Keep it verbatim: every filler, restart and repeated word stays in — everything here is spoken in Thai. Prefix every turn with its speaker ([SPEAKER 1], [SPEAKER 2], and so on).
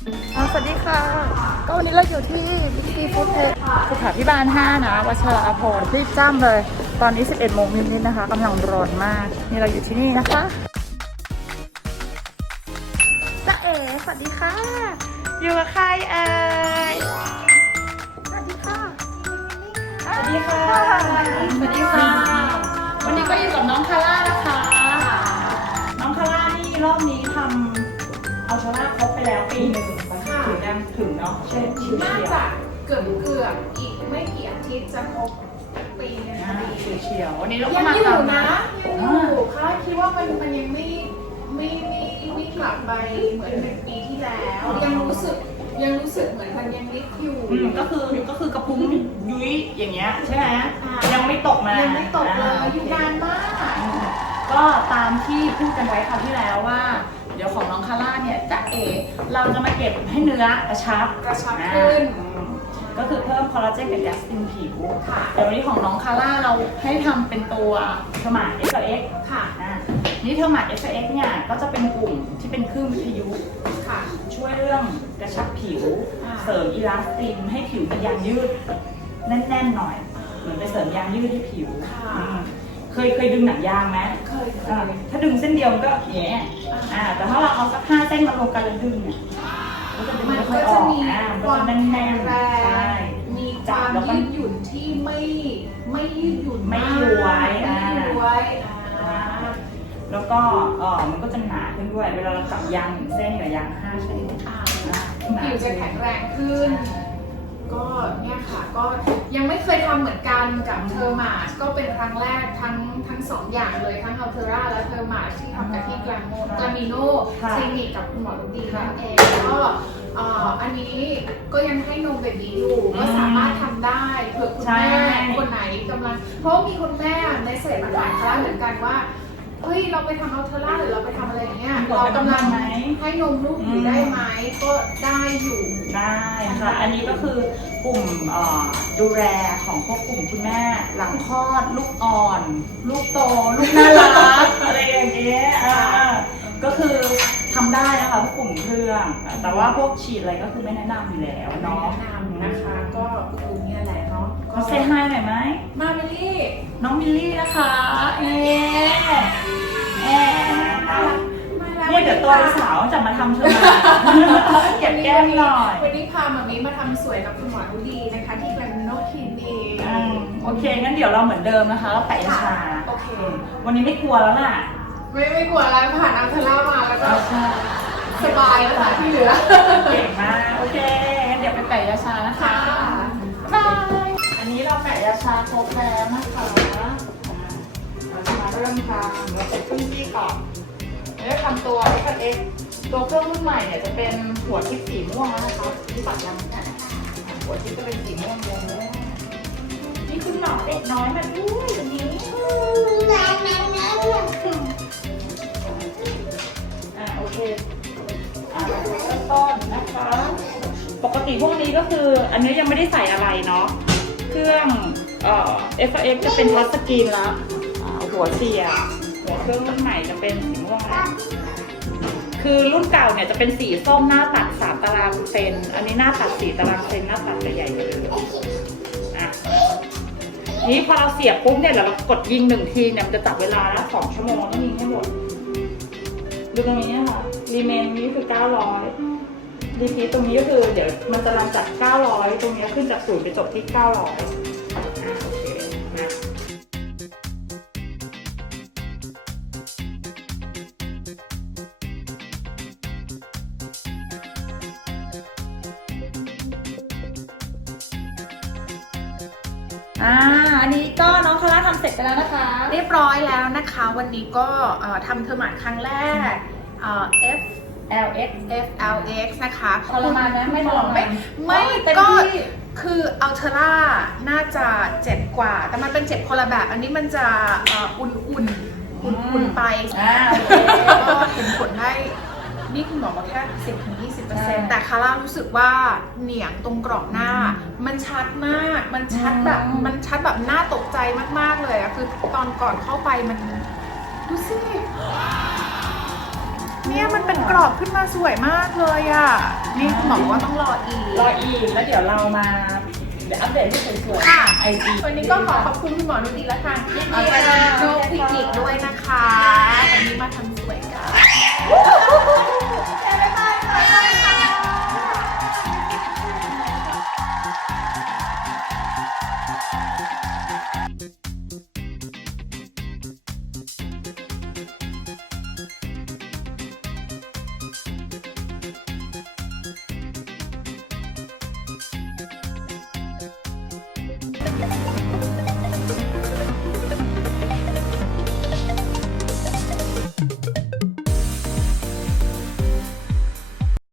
[SPEAKER 1] สวัสดีค่ะก็วันนี้เราอยู่ที่บิ๊กซีฟู้ดเทคสุขาพิบาลห้านะวัชราภรณ์รีบจ้ำเลยตอนนี้สิบเอ็ดโมงนิดๆนะคะกำลังร้อนมากนี่เราอยู่ที่นี่นะคะจ้าเอ๋สวัสดีค่ะอยู่กับใครเอ่ยสวัสดีค่ะสวัสดีค่ะสวัสดีค่ะวันนี้ก็อยู่กับน้องคาร่านะคะน้องคาร่านี่รอบนี้ทำเอาชนะครบไปแล้วปีหนึ่งถึงยังถึงเนาะใช่
[SPEAKER 2] น่า
[SPEAKER 1] ชิวเฉียว
[SPEAKER 2] จะเกือบเกือบอีกไม่กี่อาทิตย์จะครบปีนึงพอดี
[SPEAKER 1] ชิวเฉียววันนี้เราก็
[SPEAKER 2] ยัง
[SPEAKER 1] มา
[SPEAKER 2] อยู่
[SPEAKER 1] ทำ
[SPEAKER 2] นะยังอยู่ค่ะคิดว่ามันมันยังไม่ไม่ไม่ไม่กลับไปเหมือนเป็นปีที่แล้วยังรู้สึกยังรู้สึกเหมือนมันยังเล็กอยู่
[SPEAKER 1] อืมก็คือก็คือกระพุ้งยุ้ยอย่างเงี้ยใช่ไหมยังไม่ตกมา
[SPEAKER 2] ยังไม่ตกเลยอยู่นานมาก
[SPEAKER 1] ก็ตามที่พูดกันไว้คราวที่แล้วว่าเดี๋ยวของน้องคาร่าเนี่ยจะเอเราจะมาเก็บให้เนื้อกระชับ
[SPEAKER 2] กระชับขึ้น
[SPEAKER 1] ก็คือเพิ่มคอลลาเจนกับยาสตินผิว
[SPEAKER 2] ค่ะ
[SPEAKER 1] เดี๋ยววันนี้ของน้องคาร่าเราให้ทำเป็นตัวสมาร์ทเอ็กซ์เอ็กซ์
[SPEAKER 2] ค่ะ
[SPEAKER 1] นี่เทอร์มาร์เอ็กซ์เอ็กซ์เนี่ยก็จะเป็นกลุ่มที่เป็นคลื่นวิทยุ
[SPEAKER 2] ค่ะ
[SPEAKER 1] ช่วยเรื่องกระชับผิว
[SPEAKER 2] อ่า
[SPEAKER 1] เสริมอีลาสตินให้ผิวมียางยืดแน่นๆหน่อยเหมือนไปเสริมยางยืดให้ผิว
[SPEAKER 2] ค่ะ
[SPEAKER 1] อืมเคยเคยดึงหนังยางไหม
[SPEAKER 2] เคยเค
[SPEAKER 1] อ่าย ถ้าดึงเส้นเดียวมันก็แย่อ่าแต่ถ้าเราเอาสักห้าเส้นมารวมกันแล้วดึงเนี่ยมันจะดึง
[SPEAKER 2] มัน
[SPEAKER 1] ไม่ค่
[SPEAKER 2] ก็
[SPEAKER 1] อยอ
[SPEAKER 2] จะ
[SPEAKER 1] อก
[SPEAKER 2] มี
[SPEAKER 1] อ่ามัน
[SPEAKER 2] ค
[SPEAKER 1] ก็
[SPEAKER 2] วาม
[SPEAKER 1] จะแน่
[SPEAKER 2] แข็ง
[SPEAKER 1] น
[SPEAKER 2] แร
[SPEAKER 1] ๆใช่
[SPEAKER 2] งมีความยืดหยุ่นที่ไม่ไม่ยืดหยุ่น
[SPEAKER 1] ไม่ย้วย
[SPEAKER 2] ไม่
[SPEAKER 1] อ่า
[SPEAKER 2] ย้วยอ่า
[SPEAKER 1] แล้วก็เออมันก็จะหนาขึ้นด้วยเวลาเราจับยางหนึ่งเส้นกับยางห้าเส้น
[SPEAKER 2] อ่า
[SPEAKER 1] อ่าหนา
[SPEAKER 2] ผิวจะแข็งแรงขึ้น ก็เนี่ยค่ะก็ยังไม่เคยทำเหมือนกันกับเทอร์มาสก็เป็นครั้งแรกทั้งทั้งสองอย่างเลยทั้งอัลเทอร่าและเทอร์มาสที่ทำกันที่กลางโมกลามิโนคลินิกกับคุณหมอรุดีนั่นเองก็เอ่ออันนี้ก็ยังให้นมเบบีอยู่ก็สามารถทำได้เผื่อคุณแม่คนไหนกำลังเพราะมีคุณแม่ในเศษหลายๆครั้งเหมือนกันว่าเฮ้ยเราไปทำอัลเทอร่าหรือเราไปทำอะไรอย่างเงี้ยเรากำลังให้นมลูกอยู่ได้ไหมก็ได้อยู่
[SPEAKER 1] ได้ค่ะ อันนี้ก็คือกลุ่มเอ่อดูแลของพวกกลุ่มคุณแม่หลังคลอด ลูกอ่อน ลูกโต ลูกน่ารัก อะไรอย่างเงี้ยอ่าก็คือทำได้นะคะพวกกลุ่มเครื่อง แต่ว่าพวกฉีดอะไรก็คือไม่แนะนำอยู่แล้วเนาะ
[SPEAKER 2] แนะนำนะคะก็คือเนี่ยแหละเนาะ
[SPEAKER 1] ก็เซ็นให้หน่อยไหม
[SPEAKER 2] มาเมลี่
[SPEAKER 1] น้องมิลลี่นะคะ เอ๊ะเอ๊ะ
[SPEAKER 2] มาแล้ว
[SPEAKER 1] เนี่ยเดี๋ยวตัวสาวจะมาทำเธอมาเก็บแก้มหน่อย
[SPEAKER 2] วันนี้พามามีมาทำสวยกับคุณหมอรุดีนะคะที่แกรมโนคลินิก
[SPEAKER 1] อืมโอเค งั้นเดี๋ยวเราเหมือนเดิมนะคะเราแปะยาชา
[SPEAKER 2] โอเค
[SPEAKER 1] วันนี้ไม่กลัวแล้วล่ะ
[SPEAKER 2] ไม่ไม่กลัวอะไรผ่านอัลเทอร่ามาแล้วก็สบายแล้วค่ะที่เหลือ
[SPEAKER 1] เก่งมาก โอเค งั้นเดี๋ยวไปแปะยาชานะคะ
[SPEAKER 2] ค่ะ
[SPEAKER 1] บาย อันนี้เราแปะยาชาครบแล้วนะคะอ่าเราจะมาเริ่มทำเราจะขึ้นที่ก่อนเราจะทำตัว เอ็กซ์ เอ็กซ์ ตัวเครื่องรุ่นใหม่เนี่ยจะเป็นหัวทิพย์สีม่วงแล้วนะคะที่ปัดยังค่ะหัวทิพย์จะเป็นสีม่วงเลยนี่คุณหมอเด็กน้อยมาด้วยวันนี้อ่าโอเคอ่ามาดูเริ่มต้นนะคะ ปกติพวกนี้ก็คืออันนี้ยังไม่ได้ใส่อะไรเนาะ เครื่องเอ่อ เอฟ เอ็กซ์ จะเป็นทัชสกรีนแล้วอ่าหัวเสียบหัวเครื่องรุ่นใหม่จะเป็นสีม่วงแล้ว คือรุ่นเก่าเนี่ยจะเป็นสีส้มหน้าตัดสามตารางเซน อันนี้หน้าตัดสี่ตารางเซนหน้าตัดจะใหญ่กว่าเดิมอ่ะนี้พอเราเสียบปุ๊บเนี่ยเรากดยิงหนึ่งทีเนี่ยมันจะจับเวลาละสองชั่วโมงต้องยิงให้หมด ดูตรงนี้ค่ะ รีเมนนี้คือเก้าร้อยรีพีทตรงนี้ก็คือเดี๋ยวมันจะรันจากเก้าร้อยตรงนี้ขึ้นจากศูนย์ไปจบที่เก้าร้อยอ่ะโอเคนะอ่าอันนี้ก็น้องคาร่าทำเสร็จไปแล้วนะคะ
[SPEAKER 2] เรียบร้อยแล้วนะคะ วันนี้ก็เอ่อทำเทอร์มาสครั้งแรกเอ่อ F
[SPEAKER 1] L X
[SPEAKER 2] F L X นะคะ
[SPEAKER 1] ทรมานไหมไม่ทรมาน
[SPEAKER 2] ไม่ไม่
[SPEAKER 1] เต็ม
[SPEAKER 2] ก็
[SPEAKER 1] ที่
[SPEAKER 2] คืออัลเทอร่าน่าจะเจ็บกว่า แต่มันเป็นเจ็บคนละแบบ อันนี้มันจะเอ่ออุ่นอุ่นอุ่นอุ่นๆไป
[SPEAKER 1] อ่าโอเค
[SPEAKER 2] ก็เห็นผลได้ นี่คุณหมอบอกแค่ สิบถึงยี่สิบเปอร์
[SPEAKER 1] ใช่
[SPEAKER 2] เซ็นต์ แต่คาร่ารู้สึกว่าเหนียงตรงกรอบหน้า มันชัดมาก มันชัดแบบ
[SPEAKER 1] อืม
[SPEAKER 2] มันชัดแบบน่าตกใจมากๆเลยอะคือตอนก่อนเข้าไปมัน ดูสิ
[SPEAKER 1] น
[SPEAKER 2] เนี่ยมันเป็นกรอบขึ้นมาสวยมากเลยอ่ะนี่คุณหมอบอกว่าต้องรออีก
[SPEAKER 1] รออีกแล้วเดี๋ยวเรามาเดี๋ยวอัปเดตให้สวย
[SPEAKER 2] ค่ะ
[SPEAKER 1] ๆไอจี
[SPEAKER 2] วันนี้ก็ขอขอบคุณคุณหมอนุดีและทางโนคลินิกด้วยนะคะวันนี้มาทำสวยกันบ๊ายบายบ๊ายบายค่ะ